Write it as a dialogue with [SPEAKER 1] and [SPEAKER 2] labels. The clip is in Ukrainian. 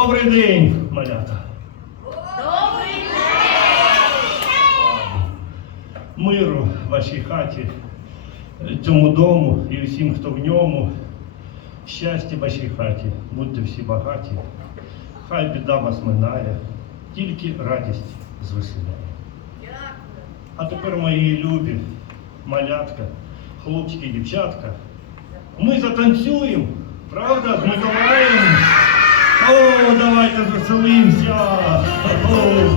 [SPEAKER 1] Добрий день, малята.
[SPEAKER 2] Добрий
[SPEAKER 1] Миру вашій хаті, цьому дому і всім, хто в ньому. Щастя вашій хаті, будьте всі багаті. Хай біда вас минає, тільки радість звеселяє. А тепер мої любі, малятка, хлопчики, дівчатка. Ми затанцюємо, правда, з Миколаєм? never for Oh.